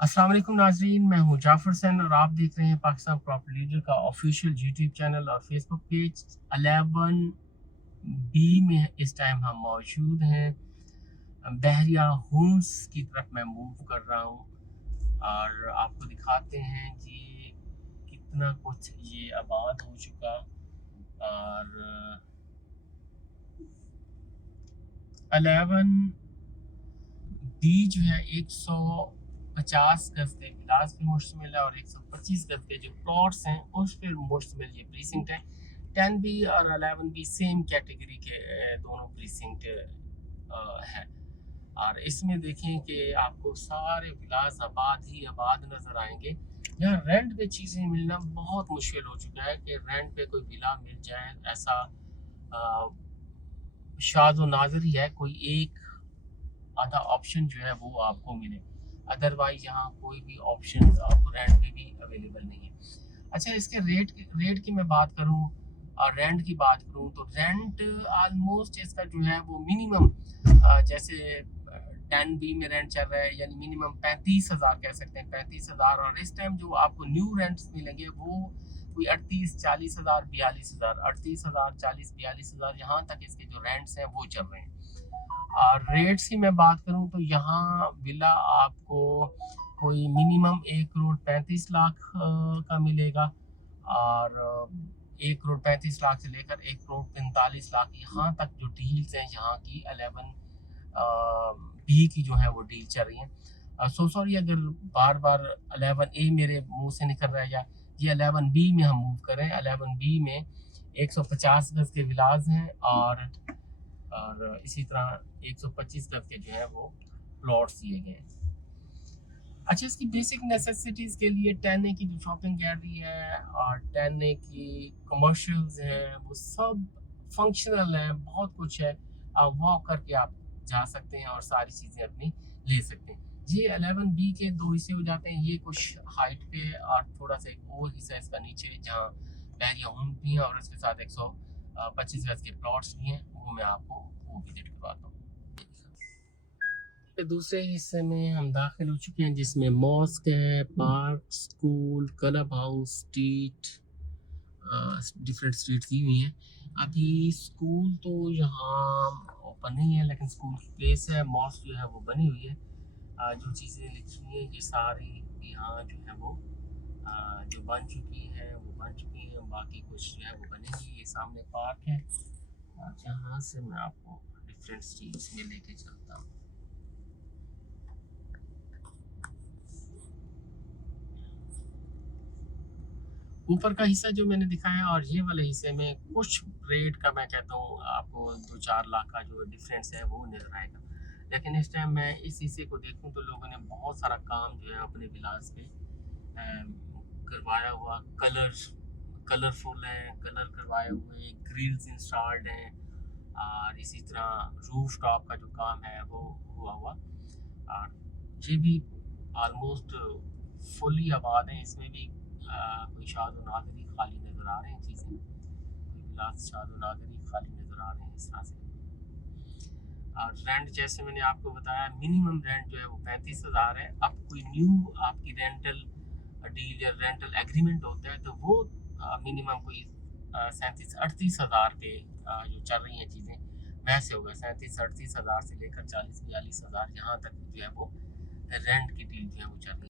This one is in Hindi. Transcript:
अस्सलाम वालेकुम नाजरीन, मैं हूँ जाफर सैन और आप देख रहे हैं पाकिस्तान प्रॉपर्टी लीडर का ऑफिशियल यूट्यूब चैनल और फेसबुक पेज 11 बी में इस टाइम हम मौजूद हैं। बहरिया होम्स की तरफ मैं मूव कर रहा हूँ और आपको दिखाते हैं कि कितना कुछ ये आबाद हो चुका। और 11 बी जो है 150 गज के विलास पे मुश्तमिल है और 125 गज के जो प्लॉट्स हैं उस पर मुश्तमिल ये प्रीसिंक्ट है। 10 बी और 11 बी सेम कैटेगरी के दोनों प्रीसिंक्ट है। और इसमें देखें कि आपको सारे विलास आबाद ही आबाद नजर आएंगे। यहाँ रेंट पे चीज़ें मिलना बहुत मुश्किल हो चुका है कि रेंट पे कोई विला मिल जाए, ऐसा शाद व नाज़िर ही है कोई एक आधा ऑप्शन जो है वो आपको मिले। अदरवाइज यहाँ कोई भी ऑप्शन आपको रेंट पे भी अवेलेबल नहीं है। अच्छा, इसके रेट की मैं बात करूँ और रेंट की बात करूँ तो रेंट ऑलमोस्ट इसका जो है वो मिनिमम जैसे 10 बी में रेंट चल रहा है, यानी मिनिमम 35,000 कह सकते हैं, 35,000। और इस टाइम जो आपको न्यू रेंट्स मिलेंगे वो कोई 38-40,000, 42,000, 38,000, 40-42,000 यहाँ तक इसके जो रेंट्स हैं वो चल रहे हैं। और रेट्स की मैं बात करूं तो यहाँ विला आपको कोई मिनिमम 1,35,00,000 का मिलेगा। और 1,35,00,000 से लेकर 1,45,00,000 यहाँ तक जो डील्स हैं यहाँ की 11 बी की जो है वो डील चल रही है। सो सॉरी अगर बार बार 11 ए मेरे मुंह से निकल रहा है, या ये 11 बी में हम मूव करें। 11 बी में 150 गज के विलाज हैं और इसी तरह 125 गज के जो है वो प्लॉट्स दिए गए हैं। अच्छा, इसकी बेसिक नेसेसिटीज़ के लिए 10 ए की जो शॉपिंग गैलरी है और 10 ए की कमर्शियल्स हैं वो सब फंक्शनल हैं, बहुत कुछ है। आप वॉक करके आप जा सकते हैं और सारी चीज़ें अपनी ले सकते हैं। ये 11 बी के दो हिस्से हो जाते हैं, ये कुछ हाइट पे और थोड़ा सा एक और हिस्सा इसका नीचे जहाँ बहरिया होम भी है और इसके साथ 125 गज के प्लॉट्स भी हैं, वो मैं आपको वो विजिट करवाता हूँ। दूसरे हिस्से में हम दाखिल हो चुके हैं जिसमें मॉस्क है, park, school, club house, street, different street दी हुई हैं। अभी स्कूल तो यहाँ ओपन नहीं है, लेकिन स्कूल की प्लेस है। मॉस्क जो है वो बनी हुई है। जो चीज़ें लिखी हुई हैं ये सारी यहाँ जो है वो जो बन चुकी हैं वो बन चुकी हैं, बाकी कुछ जो है वो बनेगी। ये सामने पार्क है जहाँ से मैं आपको डिफरेंट स्ट्रीट्स में लेके चलता हूँ। ऊपर का हिस्सा जो मैंने दिखाया और ये वाले हिस्से में कुछ रेट का मैं कहता हूँ आपको 2-4 लाख का जो डिफरेंस है वो नजर आएगा। लेकिन इस टाइम मैं इस हिस्से को देखूँ तो लोगों ने बहुत सारा काम जो है अपने विलास पे करवाया हुआ। कलरफुल है, कलर करवाए हुए, ग्रिल्स इंस्टॉल्ड हैं और इसी तरह रूफ टॉप का जो काम है वो हुआ हुआ। और ये भी ऑलमोस्ट फुली आबाद है। इसमें भी कोई शाद व नादिर खाली नज़र आ रहे हैं चीज़ें, कोई गिलास शाद व नादिर खाली नज़र आ रहे हैं इस तरह से। और रेंट जैसे मैंने आपको बताया मिनिमम रेंट जो है वो 35,000 है। अब कोई न्यू आपकी रेंटल डील या रेंटल एग्रीमेंट होता है तो वो मिनिमम कोई 37-38,000 पे जो चल रही हैं चीज़ें वैसे होगा। 37-38,000 से लेकर 40-42,000 यहाँ तक जो है वो रेंट की डील जो है वो चल रही है।